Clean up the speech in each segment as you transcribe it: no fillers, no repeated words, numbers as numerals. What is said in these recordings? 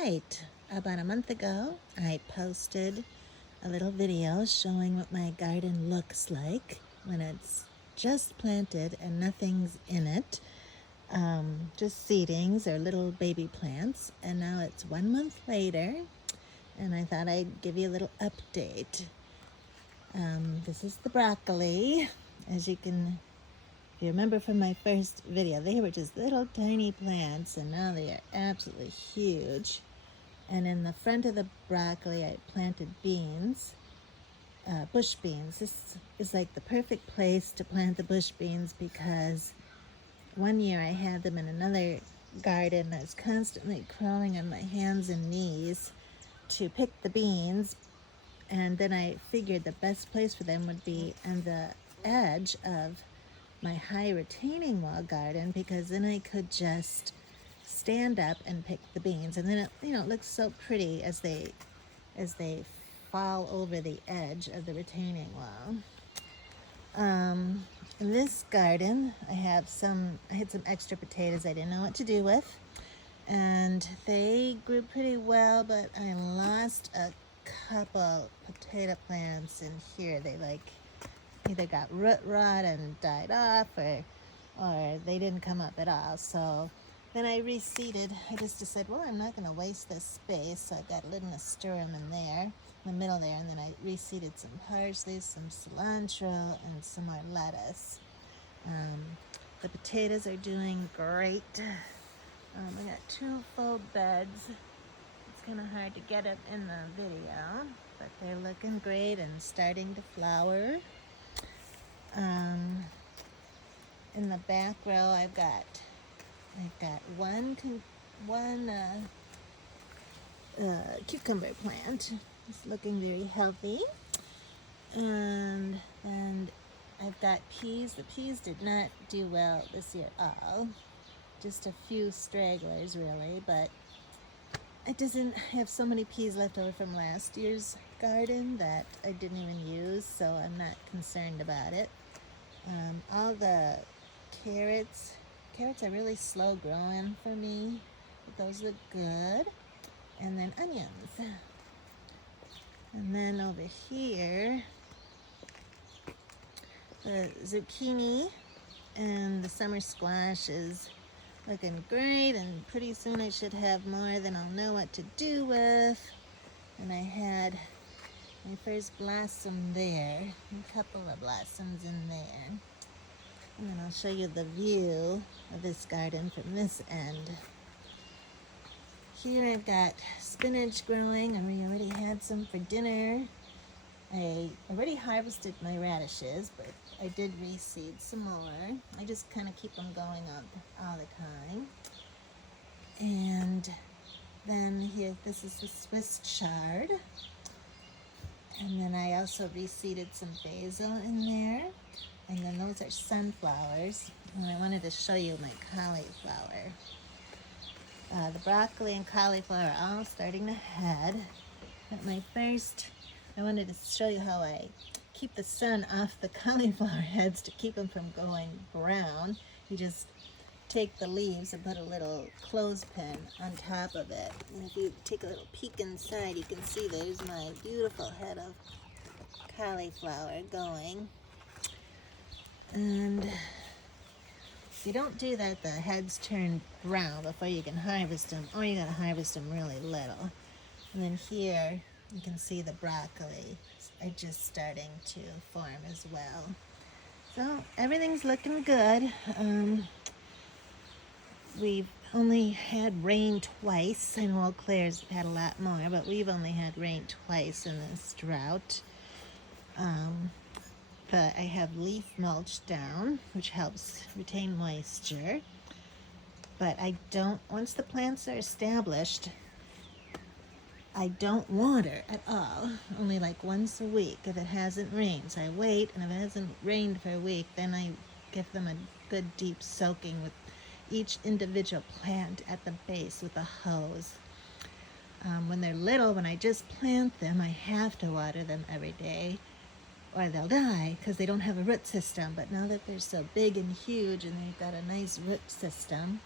right, about a month ago, I posted a little video showing what my garden looks like when it's just planted and nothing's in it. Just seedlings or little baby plants. And now it's 1 month later, and I thought I'd give you a little update. This is the broccoli. As you can, if you remember from my first video, they were just little tiny plants, and now they are absolutely huge. And in the front of the broccoli, I planted beans, bush beans. This is like the perfect place to plant the bush beans because one year I had them in another garden. I was constantly crawling on my hands and knees to pick the beans, and then I figured the best place for them would be on the edge of my high retaining wall garden, because then I could just stand up and pick the beans, and then it looks so pretty as they fall over the edge of the retaining wall. In this garden, I had some extra potatoes I didn't know what to do with, and they grew pretty well, but I lost a couple potato plants in here. They either got root rot and died off, or they didn't come up at all. So then I reseeded. I just decided, well, I'm not going to waste this space. So I got a little nasturtium in there, in the middle there, and then I reseeded some parsley, some cilantro, and some more lettuce. The potatoes are doing great. I got 2 full beds. It's kind of hard to get it in the video, but they're looking great and starting to flower. In the back row, I've got one cucumber plant. It's looking very healthy. And then I've got peas. The peas did not do well this year at all. Just a few stragglers, really, but I have so many peas left over from last year's garden that I didn't even use, so I'm not concerned about it. All the carrots are really slow growing for me, but those look good. And then onions. And then over here, the zucchini and the summer squash is looking great, and pretty soon I should have more than I'll know what to do with. And I had my first blossom there, a couple of blossoms in there. And then I'll show you the view of this garden from this end. Here I've got spinach growing, and we already had some for dinner. I already harvested my radishes, but I did reseed some more. I just kind of keep them going up all the time. And then here, this is the Swiss chard. And then I also reseeded some basil in there. And then those are sunflowers. And I wanted to show you my cauliflower. The broccoli and cauliflower are all starting to head. But I wanted to show you how I keep the sun off the cauliflower heads to keep them from going brown. You just take the leaves and put a little clothespin on top of it. And if you take a little peek inside, you can see there's my beautiful head of cauliflower going. And if you don't do that, the heads turn brown before you can harvest them, or you gotta harvest them really little. And then here, you can see the broccoli are just starting to form as well. So everything's looking good. We've only had rain twice. I know Eau Claire's had a lot more, but we've only had rain twice in this drought. But I have leaf mulch down, which helps retain moisture. But once the plants are established, I don't water at all, only like once a week if it hasn't rained. So I wait, and if it hasn't rained for a week, then I give them a good deep soaking with each individual plant at the base with a hose. When they're little, when I just plant them, I have to water them every day, or they'll die because they don't have a root system. But now that they're so big and huge and they've got a nice root system,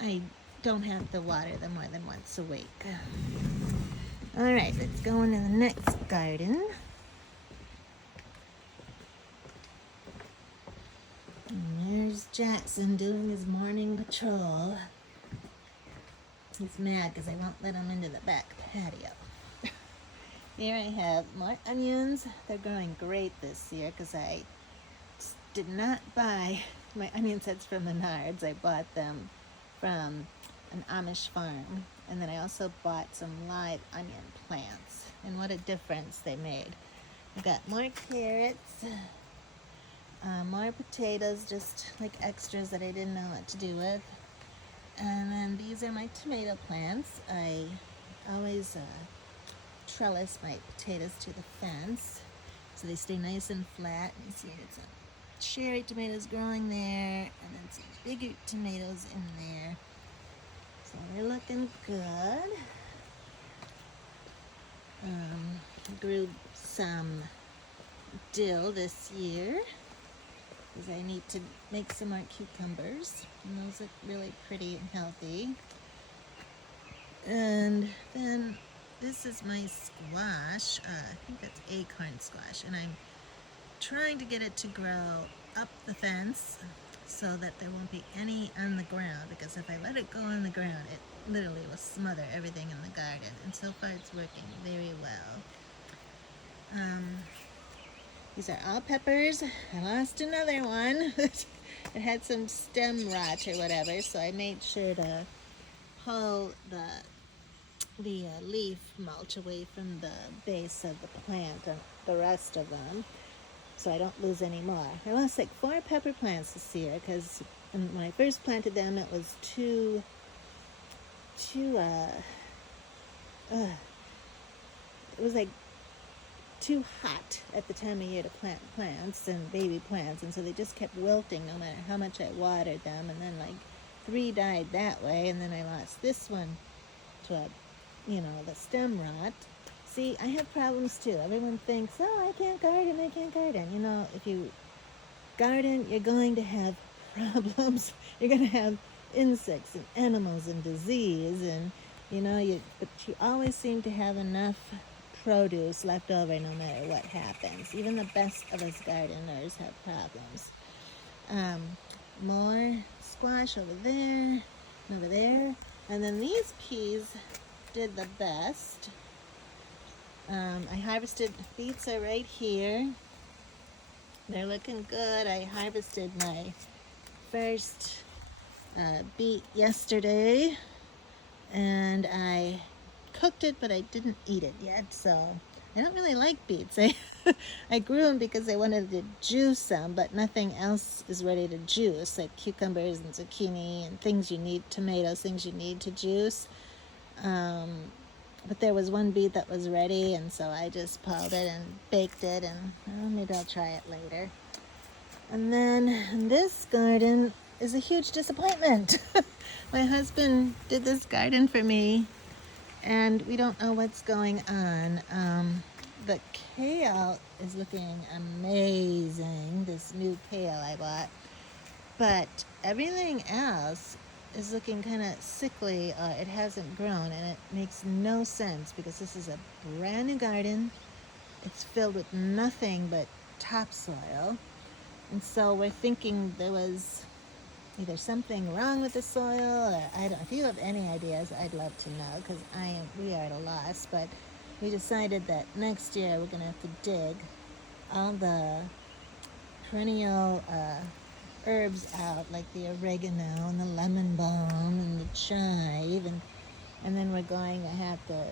I don't have to water them more than once a week. All right, let's go into the next garden. And there's Jackson doing his morning patrol. He's mad because I won't let him into the back patio. Here I have more onions. They're growing great this year because I did not buy my onion sets from Menards. I bought them from an Amish farm. And then I also bought some live onion plants. And what a difference they made. I got more carrots, more potatoes, just like extras that I didn't know what to do with. And then these are my tomato plants. I always trellis my potatoes to the fence so they stay nice and flat. You see some cherry tomatoes growing there, and then some bigger tomatoes in there. So they're looking good. Grew some dill this year because I need to make some more cucumbers, and those look really pretty and healthy. And then this is my squash. I think that's acorn squash, and I'm trying to get it to grow up the fence so that there won't be any on the ground, because if I let it go on the ground, it literally will smother everything in the garden, and so far it's working very well. These are all peppers. I lost another one. It had some stem rot or whatever, so I made sure to pull the leaf mulch away from the base of the plant and the rest of them, so I don't lose any more. I lost like 4 pepper plants this year because when I first planted them, it was too it was like too hot at the time of year to plant plants and baby plants, and so they just kept wilting no matter how much I watered them, and then like 3 died that way, and then I lost this one to the stem rot. See, I have problems too. Everyone thinks, oh, I can't garden. If you garden, you're going to have problems. You're going to have insects and animals and disease, and but you always seem to have enough produce left over no matter what happens. Even the best of us gardeners have problems. More squash over there, and then these peas did the best. I harvested, beets are right here. They're looking good. I harvested my first beet yesterday, and I cooked it, but I didn't eat it yet, so I don't really like beets. I grew them because I wanted to juice them, but nothing else is ready to juice, like cucumbers and zucchini and tomatoes, things you need to juice. But there was one beet that was ready, and so I just pulled it and baked it, and maybe I'll try it later. And then this garden is a huge disappointment. My husband did this garden for me, and we don't know what's going on. The kale is looking amazing, this new kale I bought, but everything else is looking kind of sickly. It hasn't grown, and it makes no sense because this is a brand new garden. It's filled with nothing but topsoil, and so we're thinking there was either something wrong with the soil, or if you have any ideas, I'd love to know, because we are at a loss. But we decided that next year we're going to have to dig all the perennial herbs out, like the oregano and the lemon balm and the chive, and then we're going to have to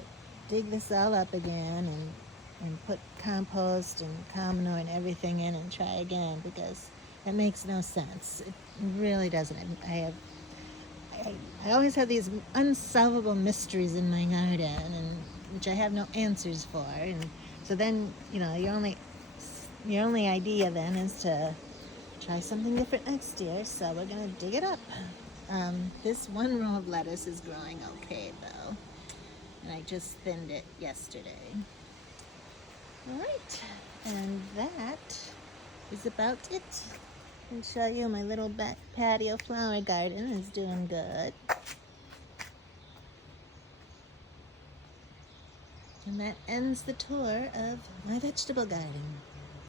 dig this all up again and put compost and cow manure and everything in and try again, because it makes no sense. It really doesn't. I always have these unsolvable mysteries in my garden, and which I have no answers for, and so then your only idea then is to try something different next year. So we're gonna dig it up. This one row of lettuce is growing okay though, and I just thinned it yesterday. All right, and that is about it. I can show you my little back patio flower garden is doing good. And that ends the tour of my vegetable garden.